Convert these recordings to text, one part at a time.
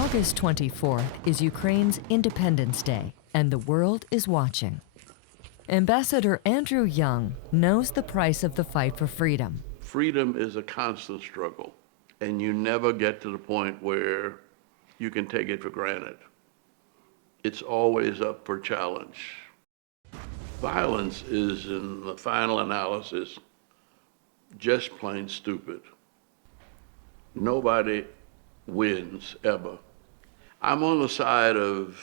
August 24th is Ukraine's Independence Day, and the world is watching. Ambassador Andrew Young knows the price of the fight for freedom. Freedom is a constant struggle, and you never get to the point where you can take it for granted. It's always up for challenge. Violence is, in the final analysis, just plain stupid. Nobody wins ever. I'm on the side of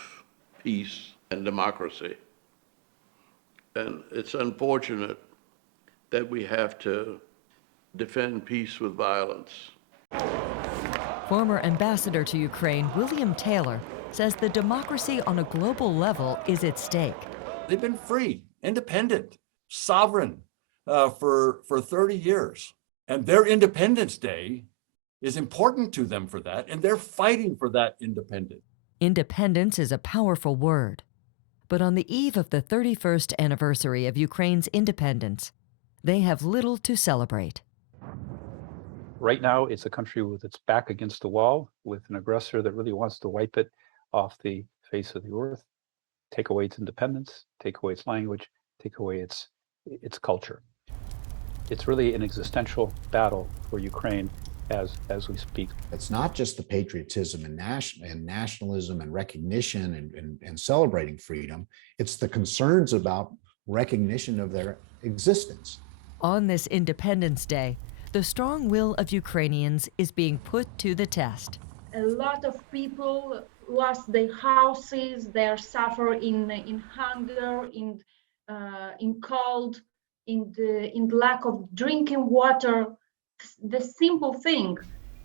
peace and democracy. And it's unfortunate that we have to defend peace with violence. Former ambassador to Ukraine, William Taylor, says the democracy on a global level is at stake. They've been free, independent, sovereign for 30 years. And their Independence Day is important to them for that, and they're fighting for that independence. Independence is a powerful word. But on the eve of the 31st anniversary of Ukraine's independence, they have little to celebrate. Right now, it's a country with its back against the wall, with an aggressor that really wants to wipe it off the face of the earth, take away its independence, take away its language, take away its culture. It's really an existential battle for Ukraine as we speak. It's not just the patriotism and nationalism and recognition and celebrating freedom. It's the concerns about recognition of their existence. On this Independence Day, the strong will of Ukrainians is being put to the test. A lot of people lost their houses. They are suffering in hunger, in cold, in the lack of drinking water. The simple thing.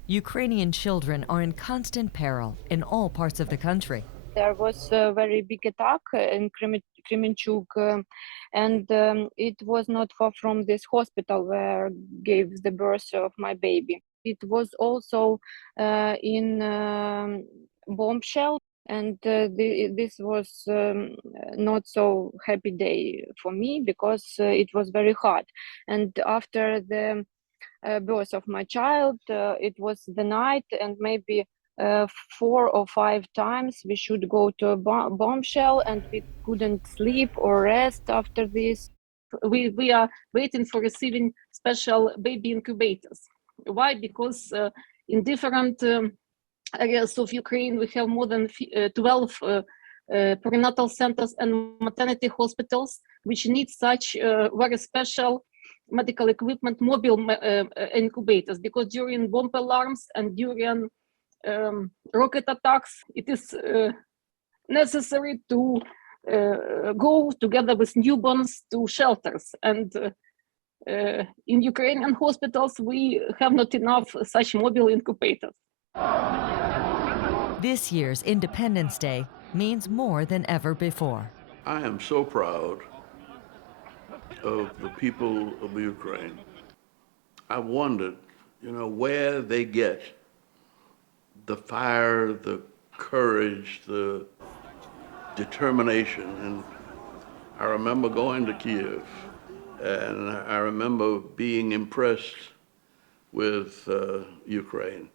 Ukrainian children are in constant peril in all parts of the country. There was a very big attack in Kremenchuk, and it was not far from this hospital where I gave the birth of my baby. It was also in bomb shell, and this was not so happy day for me because it was very hard. And after the birth of my child, it was the night, and maybe 4 or 5 times we should go to a bombshell, and we couldn't sleep or rest after this. We are waiting for receiving special baby incubators. Why? Because in different areas of Ukraine, we have more than 12 perinatal centers and maternity hospitals, which need such very special medical equipment, mobile incubators, because during bomb alarms and during rocket attacks, it is necessary to go together with newborns to shelters. And in Ukrainian hospitals, we have not enough such mobile incubators. This year's Independence Day means more than ever before. I am so proud of the people of Ukraine. I wondered, where they get the fire, the courage, the determination. And I remember going to Kiev, and I remember being impressed with Ukraine.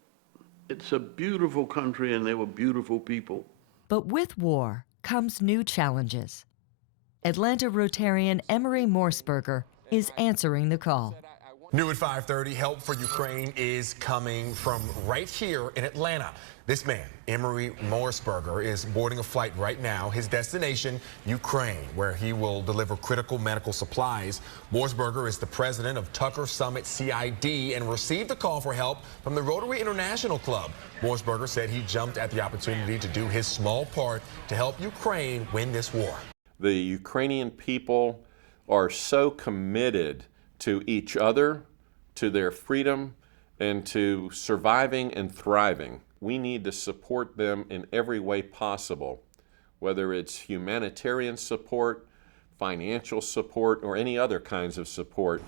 It's a beautiful country, and they were beautiful people. But with war comes new challenges. Atlanta Rotarian Emery Morsberger is answering the call. New at 5:30, help for Ukraine is coming from right here in Atlanta. This man, Emery Morsberger, is boarding a flight right now. His destination, Ukraine, where he will deliver critical medical supplies. Morsberger is the president of Tucker Summit CID and received a call for help from the Rotary International Club. Morsberger said he jumped at the opportunity to do his small part to help Ukraine win this war. The Ukrainian people are so committed to each other, to their freedom, and to surviving and thriving. We need to support them in every way possible, whether it's humanitarian support, financial support, or any other kinds of support.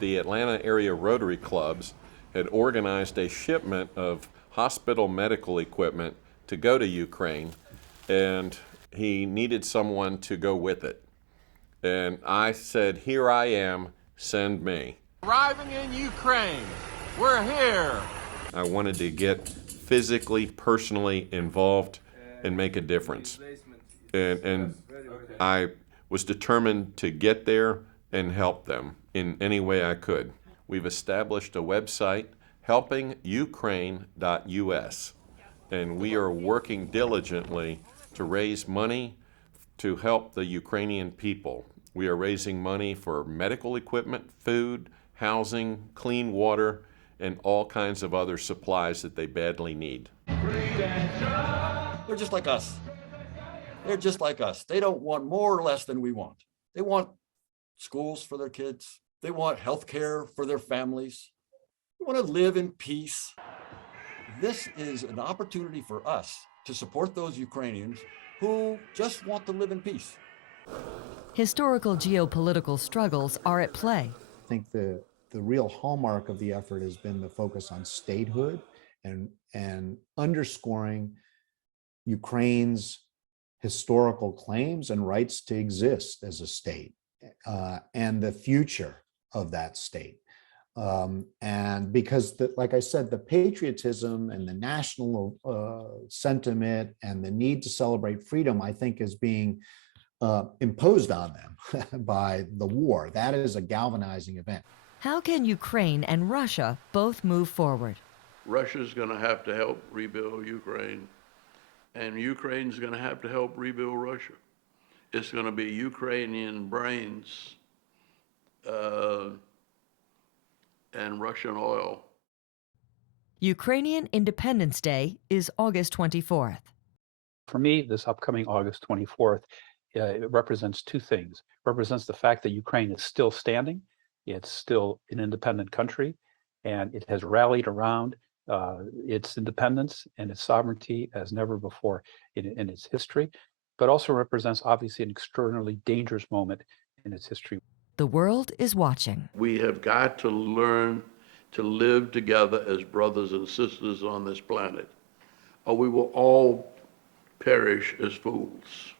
The Atlanta area Rotary Clubs had organized a shipment of hospital medical equipment to go to Ukraine, and he needed someone to go with it. And I said, here I am, send me. Arriving in Ukraine, we're here. I wanted to get physically, personally involved and make a difference. And I was determined to get there and help them in any way I could. We've established a website, helpingukraine.us, and we are working diligently to raise money to help the Ukrainian people. We are raising money for medical equipment, food, housing, clean water, and all kinds of other supplies that they badly need. They're just like us. They're just like us. They don't want more or less than we want. They want schools for their kids. They want health care for their families. They want to live in peace. This is an opportunity for us to support those Ukrainians who just want to live in peace. Historical geopolitical struggles are at play. I think the real hallmark of the effort has been the focus on statehood and underscoring Ukraine's historical claims and rights to exist as a state and the future of that state. And because, like I said, the patriotism and the national sentiment and the need to celebrate freedom, I think, is being imposed on them by the war. That is a galvanizing event. How can Ukraine and Russia both move forward? Russia's going to have to help rebuild Ukraine, and Ukraine's going to have to help rebuild Russia. It's going to be Ukrainian brains and Russian oil. Ukrainian Independence Day is August 24th. For me, this upcoming August 24th, it represents two things. It represents the fact that Ukraine is still standing. It's still an independent country, and it has rallied around its independence and its sovereignty as never before in its history, but also represents obviously an extraordinarily dangerous moment in its history. The world is watching. We have got to learn to live together as brothers and sisters on this planet, or we will all perish as fools.